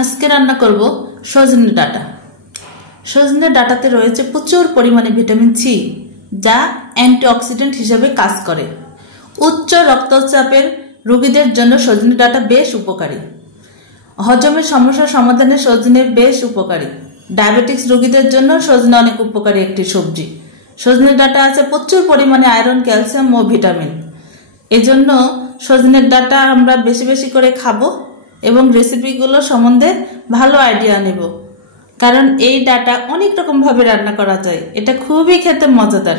আজকে রান্না করব সজনে ডাঁটা। সজনে ডাঁটাতে রয়েছে প্রচুর পরিমাণে ভিটামিন সি, যা অ্যান্টিঅক্সিডেন্ট হিসেবে কাজ করে। উচ্চ রক্তচাপের রোগীদের জন্য সজনে ডাঁটা বেশ উপকারী। হজমের সমস্যার সমাধানে সজনে বেশ উপকারী। ডায়াবেটিক্স রোগীদের জন্য সজনে অনেক উপকারী একটি সবজি। সজনে ডাঁটা আছে প্রচুর পরিমাণে আয়রন, ক্যালসিয়াম ও ভিটামিন। এজন্য সজনের ডাঁটা আমরা বেশি বেশি করে খাবো এবং রেসিপিগুলো সম্বন্ধে ভালো আইডিয়া নেব, কারণ এই ডাঁটা অনেক রকম ভাবে রান্না করা যায়। এটা খুবই খেতে মজাদার।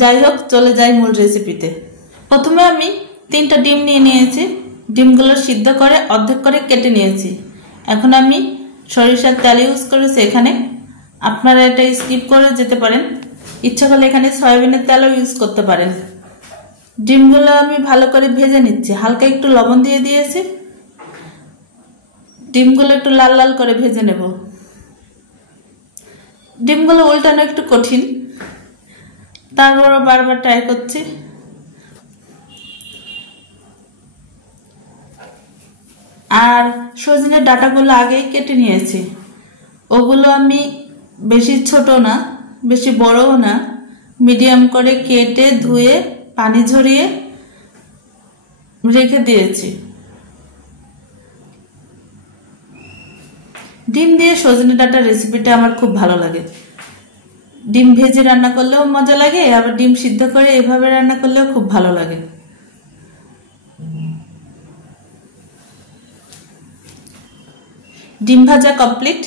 যাই হোক, চলে যাই মূল রেসিপিতে। প্রথমে আমি 3টা ডিম নিয়ে নিয়েছি। ডিমগুলো সিদ্ধ করে অর্ধেক করে কেটে নিয়েছি। এখন আমি সরিষার তেল ইউজ করেছি এখানে। আপনারা এটা স্কিপ করে যেতে পারেন, ইচ্ছা করলে এখানে সয়াবিনের তেলও ইউজ করতে পারেন। ডিমগুলো আমি ভালো করে ভেজে নিচ্ছি। হালকা একটু লবণ দিয়ে দিয়েছি। ডিমগুলো একটু লাল লাল করে ভেজে নেব। ডিমগুলো উল্টানো একটু কঠিন, তারপর বারবার ট্রাই করছি। আর সজনের ডাঁটাগুলো আগেই কেটে নিয়েছি। ওগুলো আমি বেশি ছোট না, বেশি বড়ও না, মিডিয়াম করে কেটে ধুয়ে পানি ঝরিয়ে রেখে দিয়েছি। ডিম দিয়ে সজনে ডাঁটার রেসিপিটা আমার খুব ভালো লাগে। ডিম ভেজে রান্না করলেও মজা লাগে, আবার ডিম সিদ্ধ করে এভাবে রান্না করলেও খুব ভালো লাগে। ডিম ভাজা কমপ্লিট।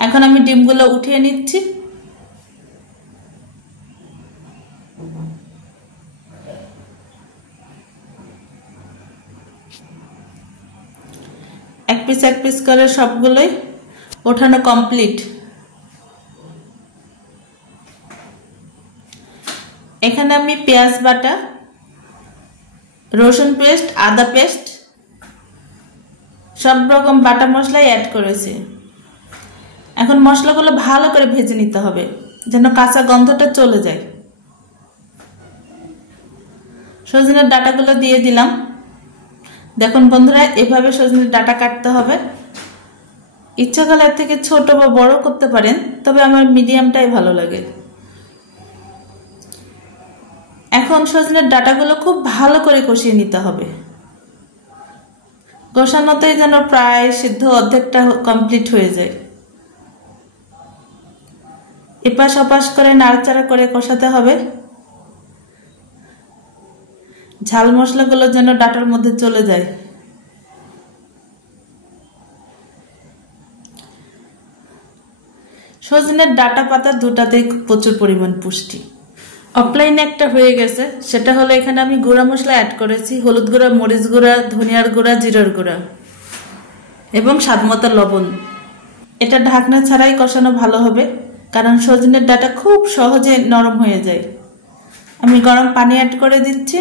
এখন আমি ডিমগুলো উঠিয়ে নিচ্ছি। এক পিস করে সবগুলোই ওঠানো কমপ্লিট। এখানে আমি পেঁয়াজ বাটা, রসুন পেস্ট, আদা পেস্ট, সব রকম বাটা মশলাই অ্যাড করেছি। এখন মশলাগুলো ভালো করে ভেজে নিতে হবে, যেন কাঁচা গন্ধটা চলে যায়। সজনের ডাঁটাগুলো দিয়ে দিলাম। দেখুন বন্ধুরা, এভাবে সজনের ডাঁটা কাটতে হবে। ইচ্ছা করলে এর থেকে ছোট বা বড় করতে পারেন, তবে আমার মিডিয়ামটাই ভালো লাগে। এখন সজনের ডাঁটাগুলো খুব ভালো করে কষিয়ে নিতে হবে। কষানোতেই যেন প্রায় সিদ্ধ অর্ধেকটা কমপ্লিট হয়ে যায়। এপাশ ওপাশ করে নাড়াচাড়া করে কষাতে হবে। ঝাল মশলাগুলো যেন ডাঁটার মধ্যে চলে যায়। সজনের ডাঁটা পাতা দুটাতেই প্রচুর পরিমাণ পুষ্টি। অফলাইনে একটা হয়ে গেছে, সেটা হলো এখানে আমি গুঁড়া মশলা অ্যাড করেছি। হলুদ গুঁড়া, মরিচ গুঁড়া, ধনিয়ার গুঁড়া, জিরার গুঁড়া এবং স্বাদমতো লবণ। এটা ঢাকনা ছাড়াই কষানো ভালো হবে, কারণ সজনের ডাঁটা খুব সহজে নরম হয়ে যায়। আমি গরম পানি অ্যাড করে দিচ্ছি।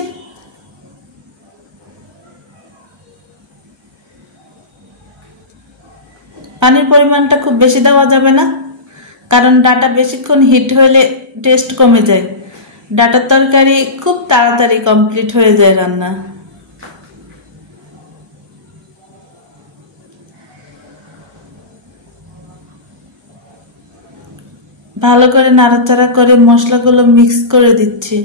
পানির পরিমাণটা খুব বেশি দেওয়া যাবে না, কারণ ডাঁটা বেশিক্ষণ হিট হলে টেস্ট কমে যায়। ডাঁটার তরকারি খুব তাড়াতাড়ি কমপ্লিট হয়ে যায় রান্না। ভালো করে নাড়াচাড়া করে মশলাগুলো মিক্স করে দিচ্ছি।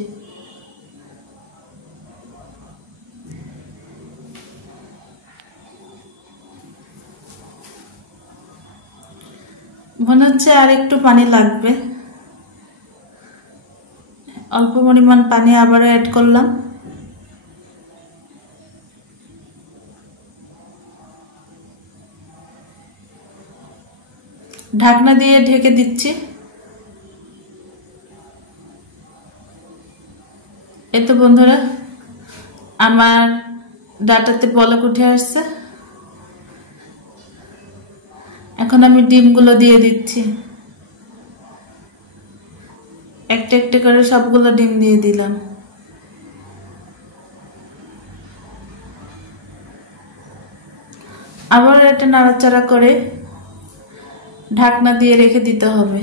মনে হচ্ছে আর একটু পানি লাগবে। অল্প পরিমাণ পানি আবার অ্যাড করলাম। ঢাকনা দিয়ে ঢেকে দিচ্ছি। এই তো বন্ধুরা, আমার ডাঁটাতে বলক উঠে আসছে। এখন আমি ডিমগুলো দিয়ে দিচ্ছি। একটা একটা করে সবগুলো ডিম দিয়ে দিলাম। আবার এটা নাড়াচাড়া করে ঢাকনা দিয়ে রেখে দিতে হবে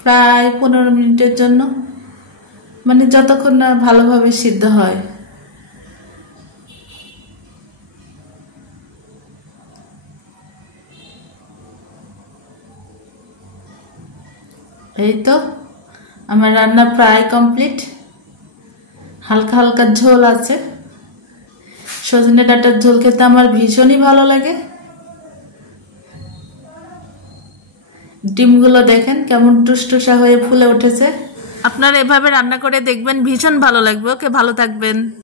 প্রায় 15 মিনিটের জন্য। মানে যতক্ষণ না ভালোভাবে সিদ্ধ হয়। এই তো আমার রান্না প্রায় কমপ্লিট। হালকা হালকা ঝোল আছে। সজনে ডাঁটার ঝোল খেতে আমার ভীষণই ভালো লাগে। ডিমগুলো দেখেন কেমন টুসটুসা হয়ে ফুলে উঠেছে। আপনারা এভাবে রান্না করে দেখবেন, ভীষণ ভালো লাগবে। ওকে, ভালো থাকবেন।